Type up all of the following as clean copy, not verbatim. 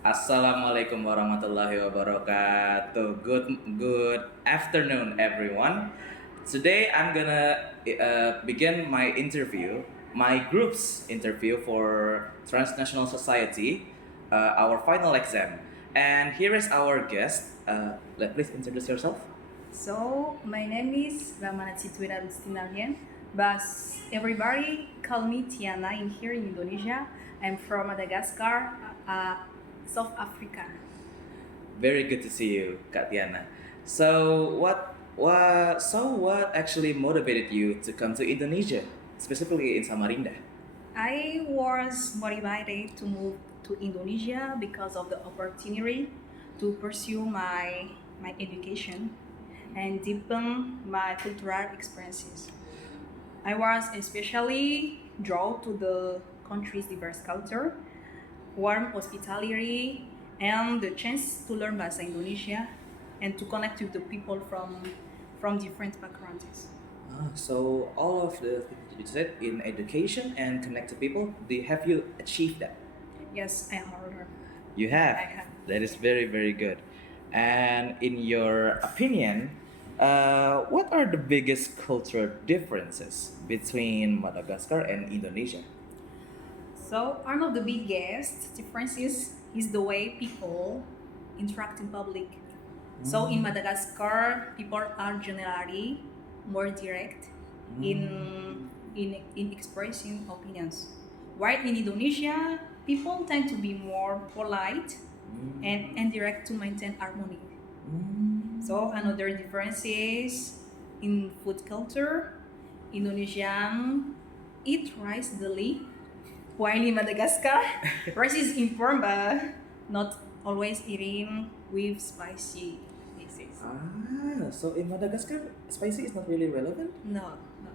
Assalamualaikum warahmatullahi wabarakatuh. Good afternoon, everyone. Today I'm gonna begin my interview, my group's interview for Transnational Society, our final exam. And here is our guest. Please introduce yourself. So, my name is Ramana Cituira but everybody call me Tiana in here in Indonesia. I'm from Madagascar, South Africa. Very good to see you, Katiana. So what actually motivated you to come to Indonesia, specifically in Samarinda? I was motivated to move to Indonesia because of the opportunity to pursue my education and deepen my cultural experiences. I was especially drawn to the country's diverse culture, warm hospitality, and the chance to learn Bahasa Indonesia and to connect with the people from different backgrounds. So all of the things you said in education and connect to people, have you achieved that? Yes, I heard. You have. I have. That is very very good. And in your opinion, what are the biggest cultural differences between Madagascar and Indonesia? So, One of the biggest differences is the way people interact in public. So in Madagascar, people are generally more direct in expressing opinions. While in Indonesia, people tend to be more polite and direct to maintain harmony. So another difference is in food culture, Indonesian eat rice daily, while in Madagascar, rice is important but not always eating with spicy dishes. So in Madagascar, spicy is not really relevant. No, no.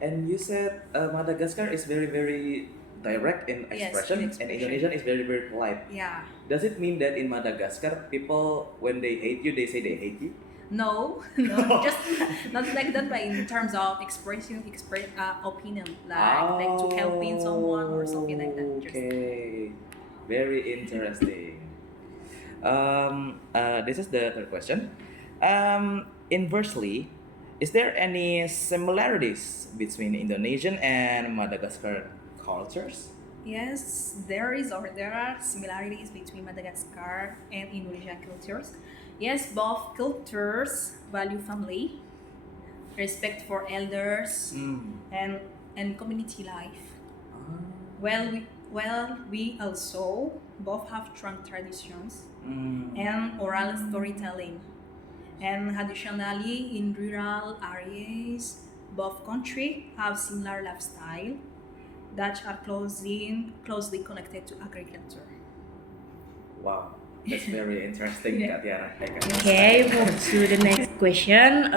And you said Madagascar is very very direct in Yes, expression, in and expression. Indonesian is very very polite. Yeah. Does it mean that in Madagascar, people when they hate you, they say they hate you? No, no, just not like that, but in terms of expressing opinion, like to helping someone or something like that. Just Okay, very interesting. This is the third question. Inversely, is there any similarities between Indonesian and Madagascar cultures? yes, there are similarities between Madagascar and Indonesian cultures. Yes, both cultures value family, respect for elders, and community life. We also both have strong traditions and oral storytelling. And additionally, in rural areas, both countries have similar lifestyle that are closely connected to agriculture. Wow, that's very interesting, Yeah. Tatiana. Okay, move to the next question.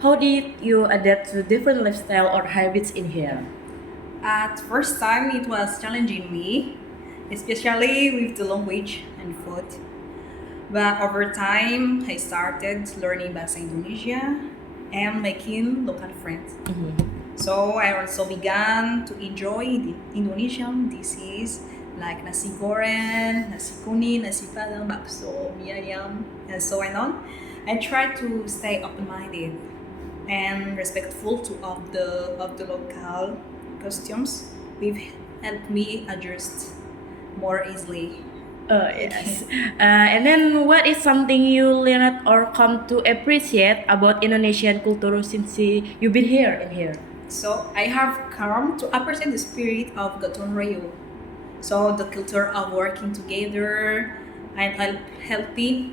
How did you adapt to different lifestyle or habits in here? At first time, it was challenging me, especially with the language and food. But over time, I started learning Bahasa Indonesia and making local friends. So I also began to enjoy the Indonesian dishes like nasi goreng, nasi kuning, nasi padang, bakso, mie ayam, and so on. I try to stay open-minded and respectful of the local costumes, which helped me adjust more easily. Oh yes. And then, what is something you learned or come to appreciate about Indonesian culture since you've been here in here? So I have come to appreciate the spirit of gotong royong. So the culture of working together and helping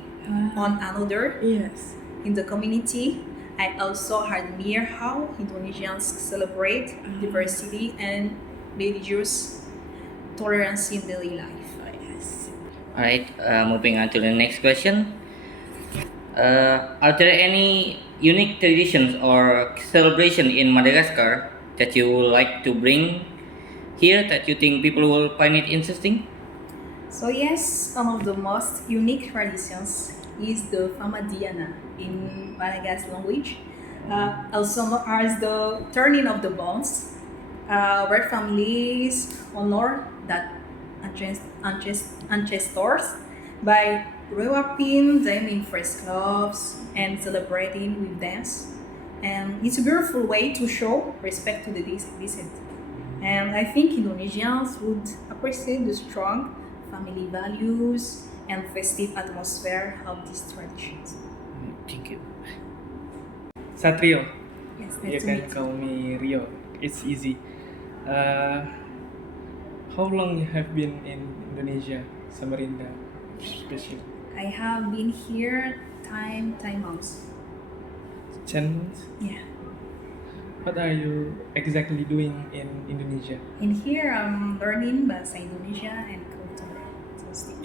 on another Yes. in the community. I also admire how Indonesians celebrate diversity and religious tolerance in daily life. Oh yes. Alright, moving on to the next question. Are there any unique traditions or celebration in Madagascar that you would like to bring here that you think people will find it interesting? So yes, one of the most unique traditions is the Famadiana in Madagascar language, also known as the turning of the bones, where families honor that ancestors by wrapping them in fresh clothes and celebrating with dance. And it's a beautiful way to show respect to the decent. And I think Indonesians would appreciate the strong family values and festive atmosphere of these traditions. Thank you. Satrio, Yes, you that's can it. call me Rio. It's easy. Uh, how long you have been in Indonesia, Samarinda, especially? I have been here time months. 10 months. Yeah. What are you exactly doing in Indonesia? In here, I'm learning Bahasa Indonesia and culture.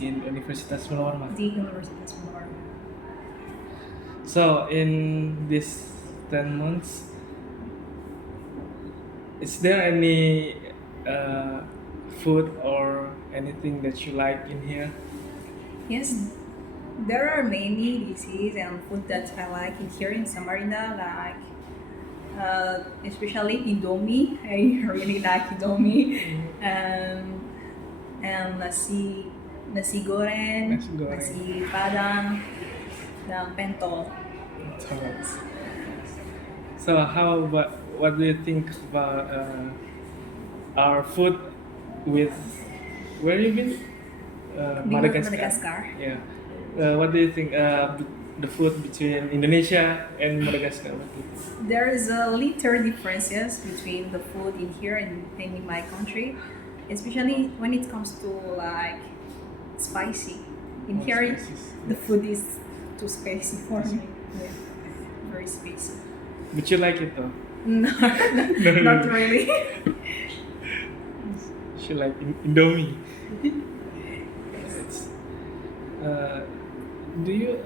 In Universitas Mulawarma. The Universitas Anwar. So in this 10 months, is there any food or anything that you like in here? Yes, there are many dishes and food that I like in here in Samarinda, like especially Indomie. I really like Indomie, and nasi goreng, Nasi goreng. nasi padang, dan pentol. So how about what do you think about our food with where you been? Madagascar. Yeah. What do you think the food between Indonesia and Madagascar? What do you think? There is a little differences between the food in here and in my country, especially when it comes to like spicy. In More here, spices, the yes. food is too spicy for me. Yeah, very spicy. But you like it though. No, not really. She like Indomie. It's, uh, do you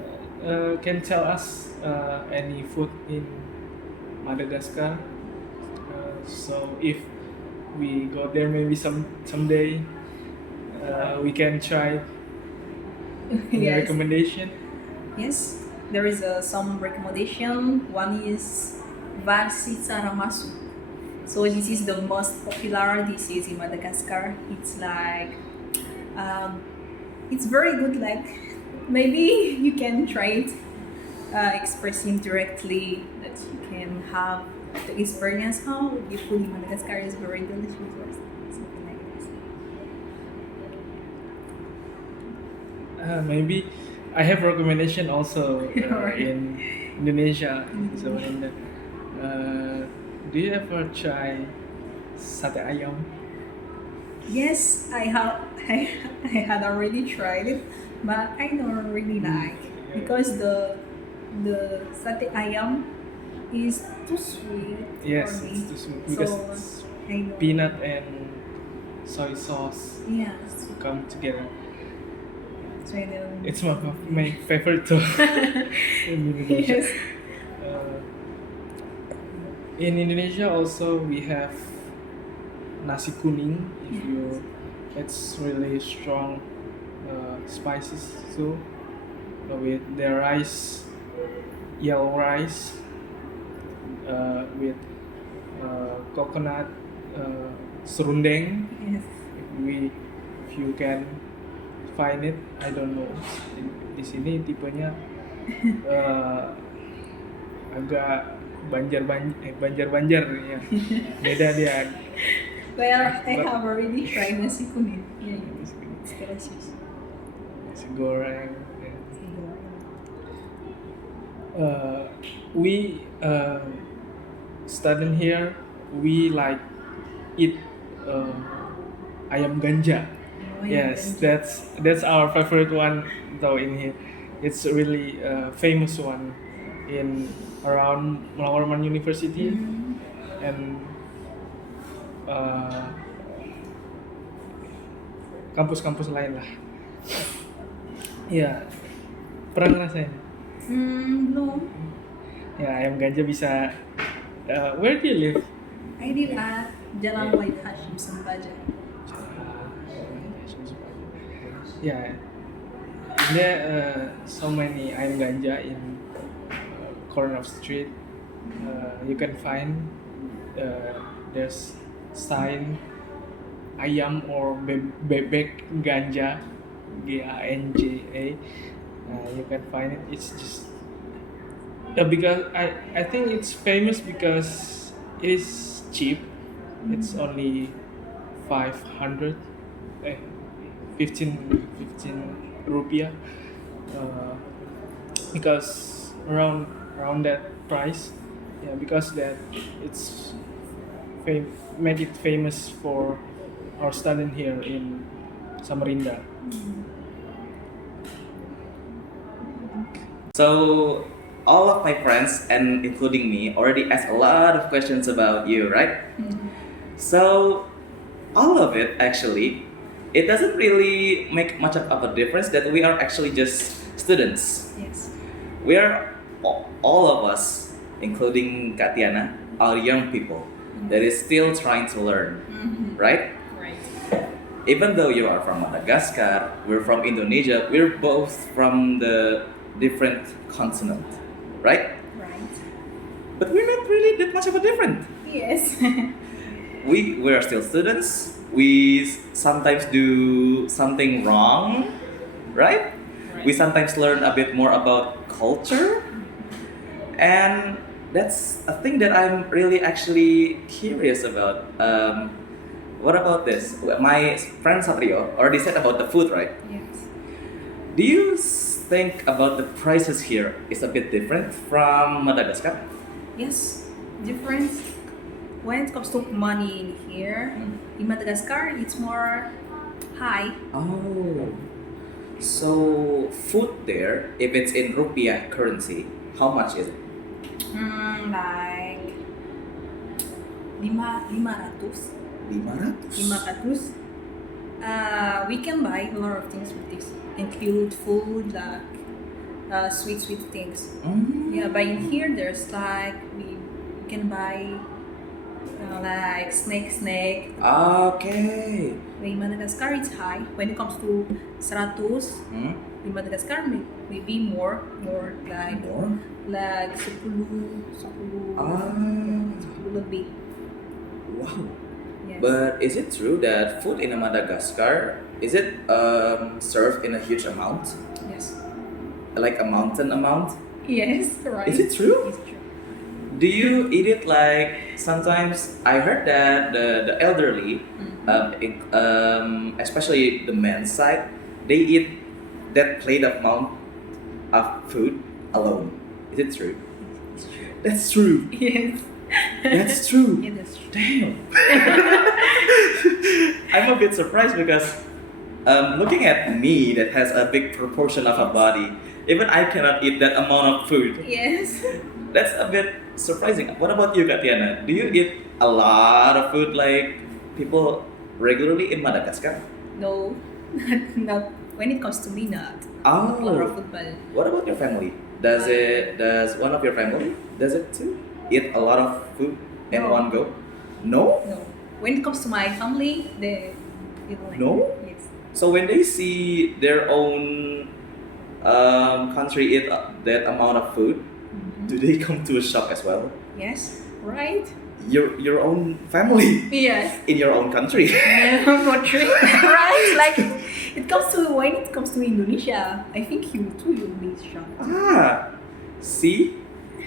can tell us any food in Madagascar? So if we go there, maybe someday we can try. Any Yes. recommendation? Yes, there is some recommendation. One is Varsi Saramasu. So this is the most popular disease in Madagascar. It's like, it's very good. Like maybe you can try it, expressing directly that you can have the experience how the food in Madagascar is very delicious or something like this. Maybe I have recommendation also Alright. in Indonesia. So in the, do you ever try sate ayam? Yes, I have. I had already tried it, but I don't really like because the satay ayam is too sweet Yes, for me. it's too sweet because So it's I don't. peanut and soy sauce Yes, come together. so I don't. It's my favorite too in Indonesia. Yes. In Indonesia also we have nasi kuning. If you, it's really strong spices too. With the rice, yellow rice, with coconut serundeng. Yes. If you can find it, I don't know. Di sini tipenya agak banjar ya. Beda dia. Well, I have already tried nasi kuning. Yeah, it's delicious. Nasi goreng. Ya. We studying here, we like eat ayam ganja. Oh, Yes, yeah. that's our favorite one though in here. It's a really famous one in around Mulawarman University and kampus-kampus lain lah. Ya, pernah ngerasain? No, Ya, ayam ganja bisa. Where do you live? I did at Jalan Wahid Hashim Sampaja. Yeah, there so many ayam ganja in corner of street. You can find there's sign ayam or bebek ganja Ganja. You can find it. It's just because I think it's famous because it is cheap. It's only 500, eh, 15 rupiah. Uh, because around that price, yeah, because that it's made it famous for our student here in Samarinda. So all of my friends and including me already asked a lot of questions about you, right? So all of it actually, it doesn't really make much of a difference that we are actually just students. Yes. We are all of us, including Katiana, are young people that is still trying to learn, right? Right. Even though you are from Madagascar, we're from Indonesia, we're both from the different continent, right? Right. But we're not really that much of a different. Yes. We are still students. We sometimes do something wrong, right? We sometimes learn a bit more about culture, and that's a thing that I'm really actually curious about. What about this? My friend Satrio already said about the food, right? Yes. Do you think about the prices here is a bit different from Madagascar? Yes. Difference when it comes to money in here. In Madagascar, it's more high. Oh, so food there, if it's in rupiah currency, how much is it? Like 500. 500? 500. We can buy a lot of things with this. Include food, like sweet things. Yeah, but in here there's like we can buy like snake. Okay. In Madagascar it's high. When it comes to 100, Hmm? in Madagascar maybe more like More? like 10 Ah. lebih. Wow. Yes. But is it true that food in Madagascar is it served in a huge amount, Yes. like a mountain amount? Yes, right. Is it true? It's true. Do you eat it like sometimes? I heard that the elderly, especially the men's side, they eat that plate of amount of food alone. Is it true? It's true. That's true. Yes. That's true. Yeah, that's true. Damn. I'm a bit surprised because looking at me that has a big proportion of a body, even I cannot eat that amount of food. Yes. That's a bit surprising. What about you, Katiana? Do you eat a lot of food like people regularly in Madagascar? No, not when it comes to me, not. Not a lot of Oh. football. What about your family? Does one of your family does it too? Eat a lot of food in No. one go? No? No. When it comes to my family, they don't like No? it. Yes. So when they see their own country eat that amount of food, do they come to a shock as well? Yes. Right. Your own family Yes. in your own country. Country. Right. Like it comes to when it comes to Indonesia, I think you too you'll be shocked. See,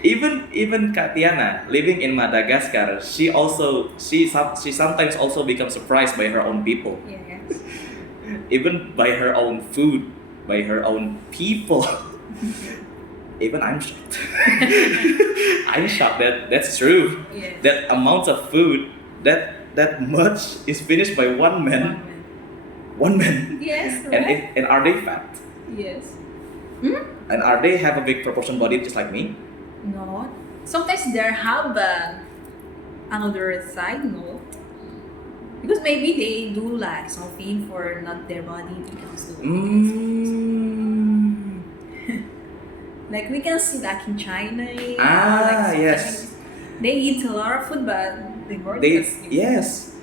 even Katiana living in Madagascar, she sometimes also becomes surprised by her own people, Yes. even by her own food, by her own people. Even I'm shocked. I'm shocked that that's true. Yes. That amount of food, that much is finished by one man. One man. Yes. And Right. and are they fat? Yes. And are they have a big proportion body just like me? No. Sometimes there have another side, no. Because maybe they do like something for not their body because of like we can see like in China. Like Yes. They eat a lot of food, but they more Yes,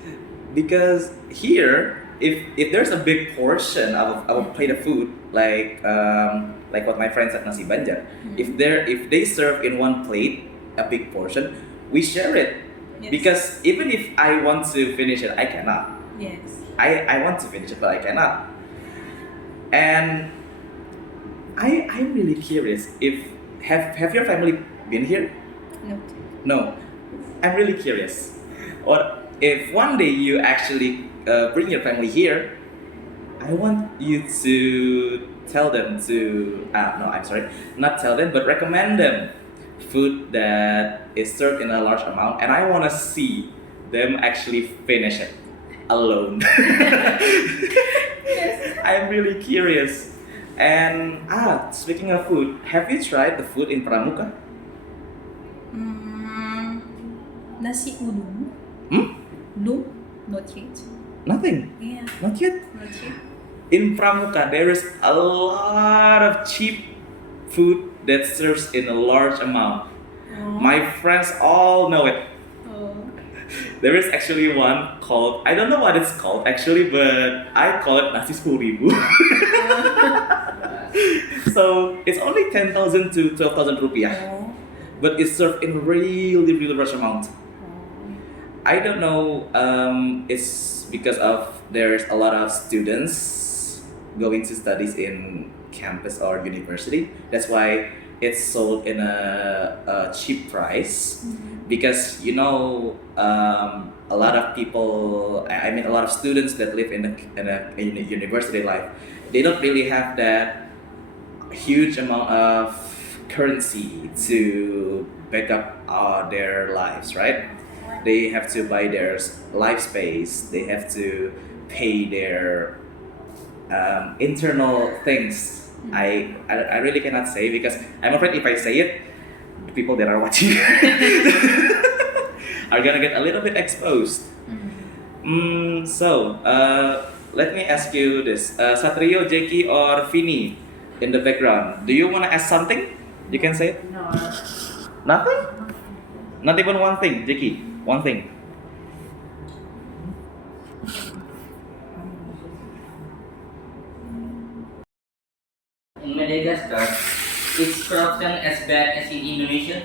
because here, if there's a big portion of a plate of food, like what my friend said nasi banjar, if they serve in one plate a big portion, we share it. Yes. Because even if I want to finish it, I cannot. Yes. I want to finish it, but I cannot. And I'm really curious if have your family been here? No. No, I'm really curious. Or if one day you actually bring your family here, I want you to tell them to no, I'm sorry, not tell them, but recommend them food that is served in a large amount, and I want to see them actually finish it alone. I'm really curious. And speaking of food, have you tried the food in Pramuka? Nasi uduk. No, not yet. Nothing. Yeah, Not yet. not yet. In Pramuka, there is a lot of cheap food that serves in a large amount. My friends all know it. Oh. There is actually one called, I don't know what it's called actually, but I call it nasi 10,000. So it's only 10,000 to 12,000 rupiah, Oh. but it's served in really, really large amount. I don't know, it's because of there's a lot of students going to studies in campus or university. That's why it's sold in a cheap price. Because a lot of people, I mean a lot of students that live in a university life, they don't really have that huge amount of currency to back up their lives, right? They have to buy their life space. They have to pay their internal things. I really cannot say because I'm afraid if I say it, the people that are watching are gonna get a little bit exposed. So let me ask you this: Satrio, Dzaki, or Vini in the background. Do you wanna ask something? You can say it. No. Nothing. Not even one thing, Dzaki. One thing. In Madagascar, is corruption as bad as in Indonesia?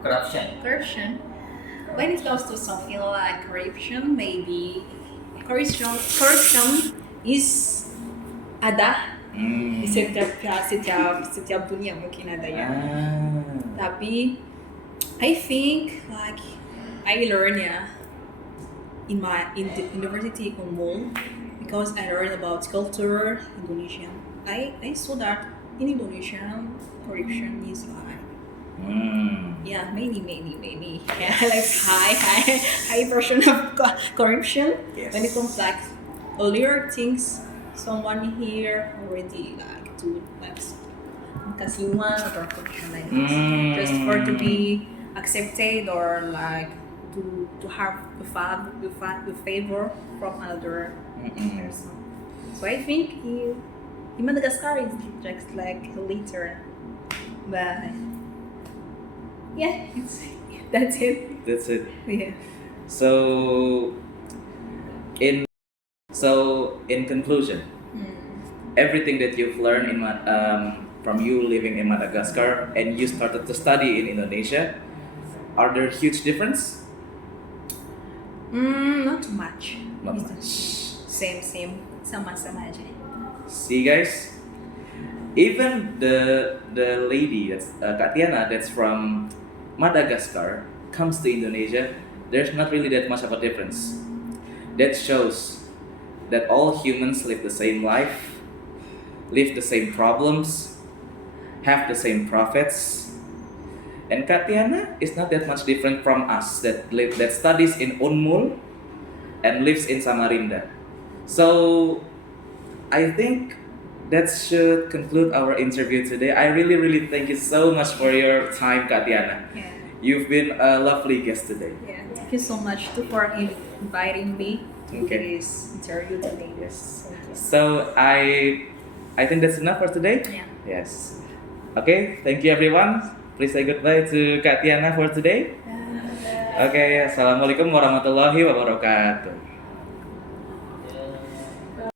Corruption. Corruption. When it comes to something like corruption, maybe corruption is ada di setiap dunia mungkin ada ya. Tapi I think like I learn in the university Unmul because I learned about culture Indonesian. I saw that in Indonesia corruption is like many like high version of corruption. Yes. When it comes like earlier things someone here already like do like kasiuan or corruption like this just for to be accepted or like to have the favor from another person. So I think in Madagascar it's just like later, but yeah, that's it. That's it. Yeah. So in conclusion, everything that you've learned from you living in Madagascar and you started to study in Indonesia, are there huge difference? Not too much. Not It's much. Same. Sama-sama aja. See guys, even the lady that's Katiana that's from Madagascar comes to Indonesia, there's not really that much of a difference. That shows that all humans live the same life, live the same problems, have the same profits. And Katiana is not that much different from us that studies in Unmul and lives in Samarinda. So I think that should conclude our interview today. I really thank you so much for your time, Katiana. Yeah. You've been a lovely guest today. Yeah. Thank you so much too for inviting me to Okay. this interview today. Yes. Thank you. So I think that's enough for today. Yeah. Yes. Okay, thank you everyone. Please say goodbye to Katiana for today. Okay, assalamualaikum warahmatullahi wabarakatuh.